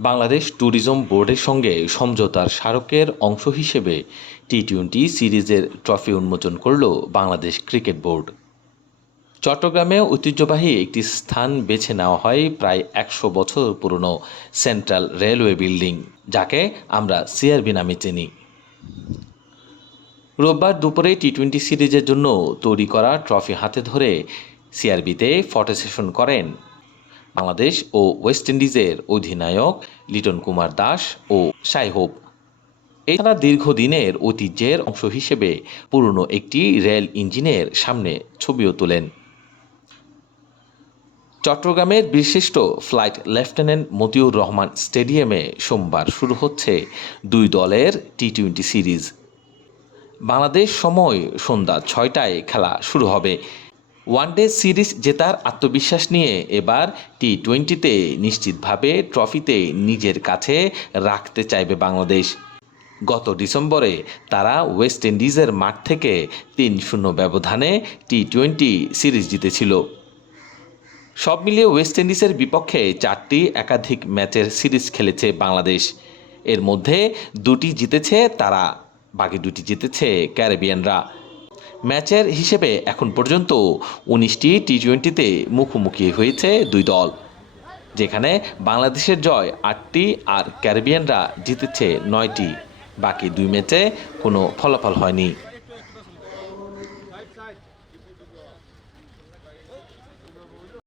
Bangladesh tourism বোর্ডের সঙ্গে সমঝোতার স্মারকের অংশ হিসেবে টি টোয়েন্টি সিরিজের ট্রফি উন্মোচন করল বাংলাদেশ ক্রিকেট বোর্ড। চট্টগ্রামে ঐতিহ্যবাহী একটি স্থান বেছে নেওয়া হয় প্রায় একশো বছর পুরনো সেন্ট্রাল রেলওয়ে বিল্ডিং, যাকে আমরা সিআরবি নামে চিনি। রোববার দুপুরে টি টোয়েন্টি সিরিজের জন্য তৈরি করা ট্রফি হাতে ধরে সিআরবিতে ফটো সেশন করেন বাংলাদেশ ও ওয়েস্ট ইন্ডিজের অধিনায়ক লিটন কুমার দাস ও সাইহোপ এছাড়া দীর্ঘদিনের ঐতিহ্যের অংশ হিসেবে পুরনো একটি রেল ইঞ্জিনের সামনে ছবিও তোলেন। চট্টগ্রামের বিশিষ্ট ফ্লাইট লেফটেন্যান্ট মতিউর রহমান স্টেডিয়ামে সোমবার শুরু হচ্ছে দুই দলের টি টোয়েন্টি সিরিজ। বাংলাদেশ সময় সন্ধ্যা ছয়টায় খেলা শুরু হবে। ওয়ানডে সিরিজ জেতার আত্মবিশ্বাস নিয়ে এবার টি টোয়েন্টিতে নিশ্চিতভাবে ট্রফিতে নিজের কাছে রাখতে চাইবে বাংলাদেশ। গত ডিসেম্বরে তারা ওয়েস্ট ইন্ডিজের মাঠ থেকে তিন শূন্য ব্যবধানে টি টোয়েন্টি সিরিজ জিতেছিল। সব মিলিয়ে ওয়েস্ট ইন্ডিজের বিপক্ষে চারটি একাধিক ম্যাচের সিরিজ খেলেছে বাংলাদেশ। এর মধ্যে দুটি জিতেছে তারা, বাকি দুটি জিতেছে ক্যারিবিয়ানরা। ম্যাচের হিসেবে এখন পর্যন্ত উনিশটি টি টোয়েন্টিতে মুখোমুখি হয়েছে দুই দল, যেখানে বাংলাদেশের জয় আটটি আর ক্যারিবিয়ানরা জিতেছে নয়টি। বাকি দুই ম্যাচে কোনো ফলাফল হয়নি।